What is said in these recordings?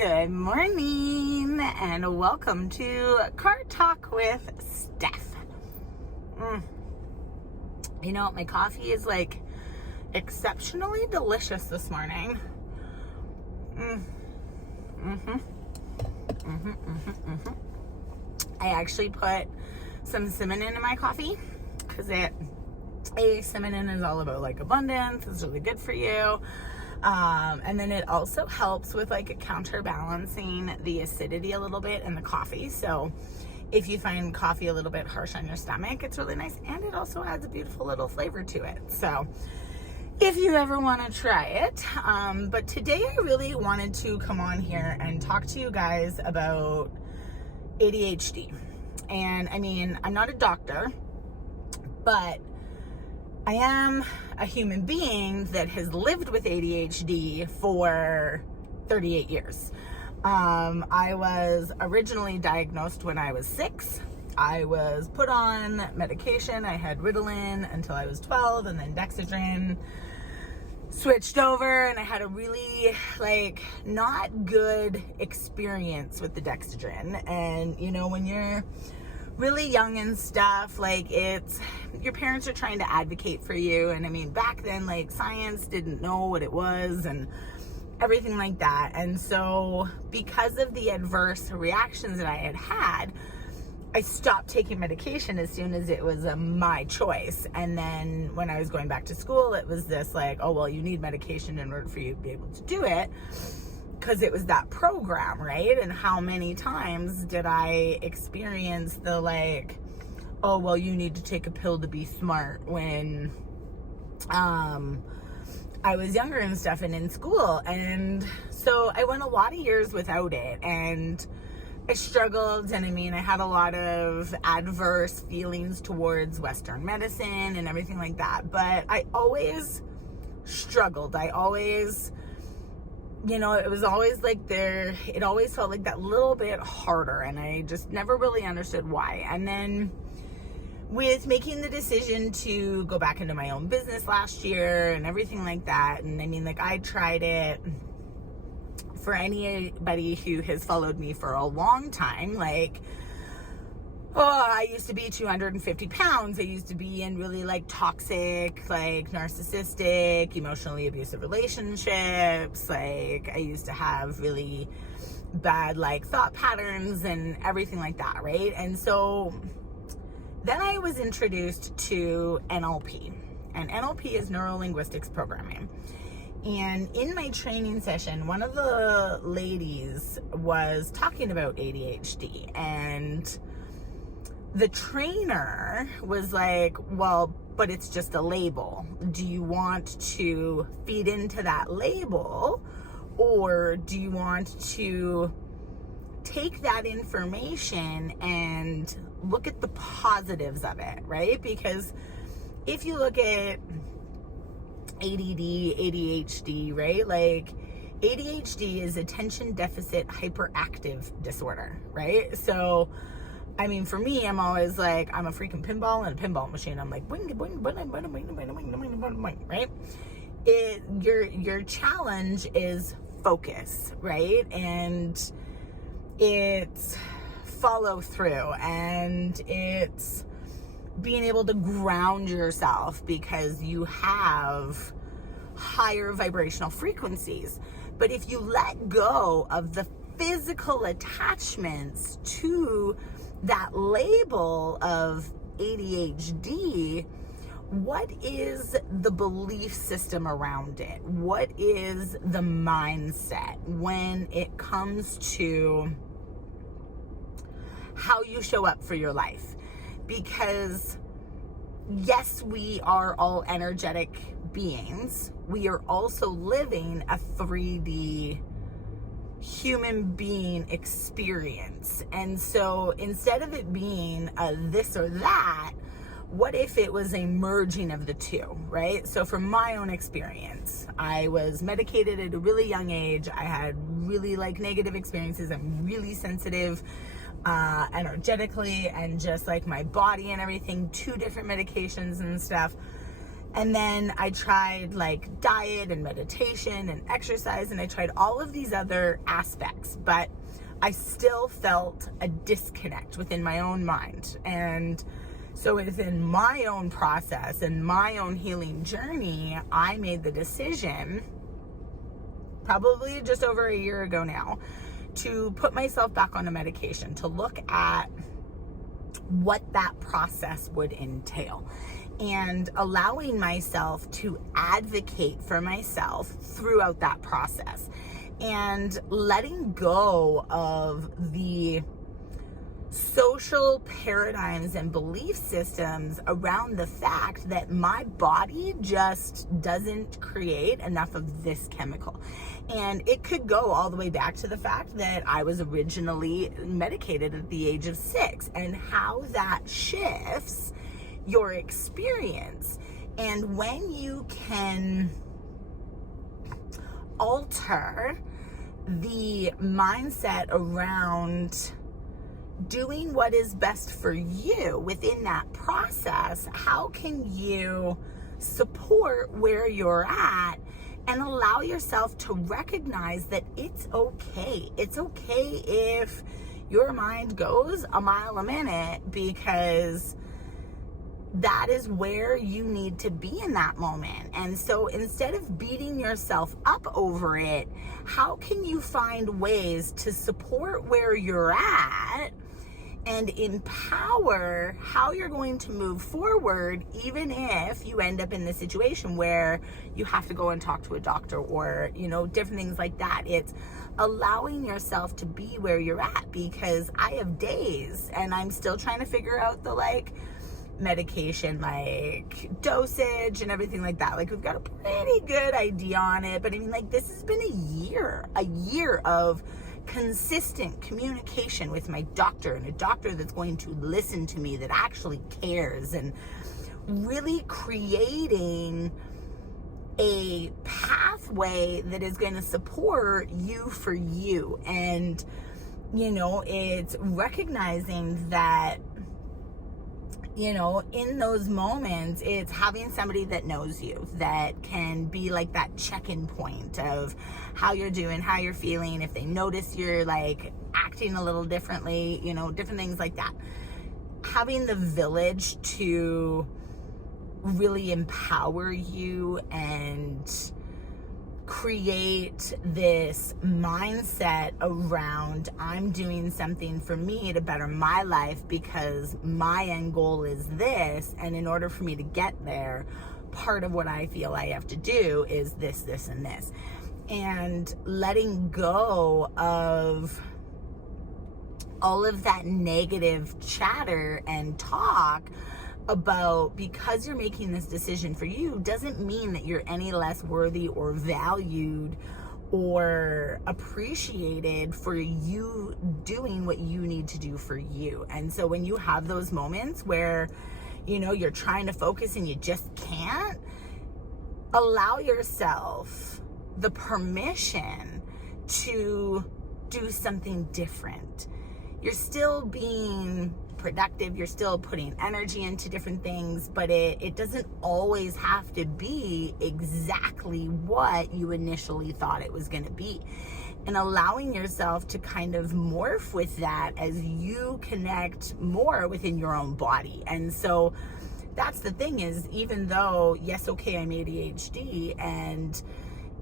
Good morning and welcome to Car Talk with Stef. You know, my coffee is like exceptionally delicious this morning. I actually put some cinnamon in my coffee because cinnamon is all about like abundance. It's really good for you. And then it also helps with like counterbalancing the acidity a little bit in the coffee. So if you find coffee a little bit harsh on your stomach, it's really nice. And it also adds a beautiful little flavor to it. So if you ever want to try it. But today I really wanted to come on here and talk to you guys about ADHD. And I mean, I'm not a doctor, but I am a human being that has lived with ADHD for 38 years. I was originally diagnosed when I was 6. I was put on medication. I had Ritalin until I was 12 and then Dexedrine. Switched over and I had a really not good experience with the Dexedrine. And you know, when you're really young and stuff, your parents are trying to advocate for you. And I mean, back then, science didn't know what it was and everything like that. And so because of the adverse reactions that I had, I stopped taking medication as soon as it was my choice. And then when I was going back to school, it was this oh, well, you need medication in order for you to be able to do it. Because it was that program, right? And how many times did I experience the oh, well, you need to take a pill to be smart when I was younger and stuff and in school. And so I went a lot of years without it and I struggled. And I mean, I had a lot of adverse feelings towards Western medicine and everything like that. But I always struggled. I always... it was always it always felt like that little bit harder, and I just never really understood why. And then with making the decision to go back into my own business last year and everything like that, and I mean, I tried it. For anybody who has followed me for a long time, I used to be 250 pounds. I used to be in really toxic, narcissistic, emotionally abusive relationships. I used to have really bad, thought patterns and everything like that, right? And so then I was introduced to NLP. And NLP is neuro-linguistics programming. And in my training session, one of the ladies was talking about ADHD, and the trainer was well, but it's just a label. Do you want to feed into that label, or do you want to take that information and look at the positives of it, right? Because if you look at ADD, ADHD, right? ADHD is attention deficit hyperactive disorder, right? So I mean, for me, I'm always I'm a freaking pinball and a pinball machine. I'm boing, boing, boing, boing, boing, boing, boing, boing, right? Your challenge is focus, right? And it's follow through, and it's being able to ground yourself because you have higher vibrational frequencies. But if you let go of the physical attachments to that label of ADHD, what is the belief system around it? What is the mindset when it comes to how you show up for your life? Because yes, we are all energetic beings. We are also living a 3D human being experience. And so instead of it being a this or that, what if it was a merging of the two, right? So from my own experience, I was medicated at a really young age. I had really negative experiences. I'm really sensitive energetically and just my body and everything, 2 different medications and stuff. And then I tried like diet and meditation and exercise, and I tried all of these other aspects, but I still felt a disconnect within my own mind. And so within my own process and my own healing journey, I made the decision, probably just over a year ago now, to put myself back on a medication, to look at what that process would entail, and allowing myself to advocate for myself throughout that process, and letting go of the social paradigms and belief systems around the fact that my body just doesn't create enough of this chemical. And it could go all the way back to the fact that I was originally medicated at the age of 6, and how that shifts your experience. And when you can alter the mindset around doing what is best for you within that process, how can you support where you're at and allow yourself to recognize that it's okay. It's okay if your mind goes a mile a minute, because that is where you need to be in that moment. And so instead of beating yourself up over it, how can you find ways to support where you're at and empower how you're going to move forward, even if you end up in the situation where you have to go and talk to a doctor, or, you know, different things like that. It's allowing yourself to be where you're at, because I have days and I'm still trying to figure out the medication dosage and everything like that. We've got a pretty good idea on it, but I mean, this has been a year of consistent communication with my doctor, and a doctor that's going to listen to me, that actually cares, and really creating a pathway that is going to support you for you. And, you know, it's recognizing that, you know, in those moments, it's having somebody that knows you, that can be that check-in point of how you're doing, how you're feeling, if they notice you're acting a little differently, you know, different things like that. Having the village to really empower you and create this mindset around, I'm doing something for me to better my life because my end goal is this, and in order for me to get there, part of what I feel I have to do is this, this, and this. And letting go of all of that negative chatter and talk about, because you're making this decision for you doesn't mean that you're any less worthy or valued or appreciated for you doing what you need to do for you. And so when you have those moments where, you know, you're trying to focus and you just can't, allow yourself the permission to do something different. You're still being productive, you're still putting energy into different things, but it doesn't always have to be exactly what you initially thought it was going to be. And allowing yourself to kind of morph with that as you connect more within your own body. And so that's the thing, is even though, yes, okay, I'm ADHD, and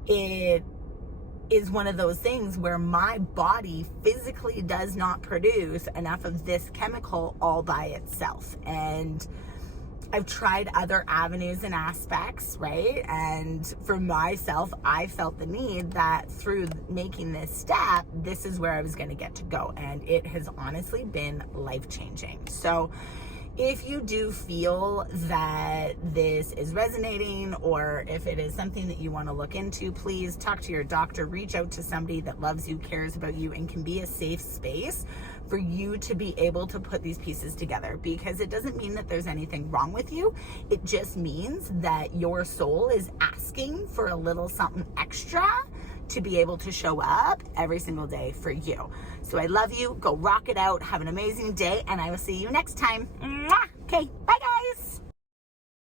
it is one of those things where my body physically does not produce enough of this chemical all by itself. And I've tried other avenues and aspects, right? And for myself, I felt the need that through making this step, this is where I was going to get to go. And it has honestly been life-changing. So if you do feel that this is resonating, or if it is something that you want to look into, please talk to your doctor, reach out to somebody that loves you, cares about you, and can be a safe space for you to be able to put these pieces together. Because it doesn't mean that there's anything wrong with you. It just means that your soul is asking for a little something extra to be able to show up every single day for you. So I love you. Go rock it out. Have an amazing day, and I will see you next time. Mwah! Okay, bye guys.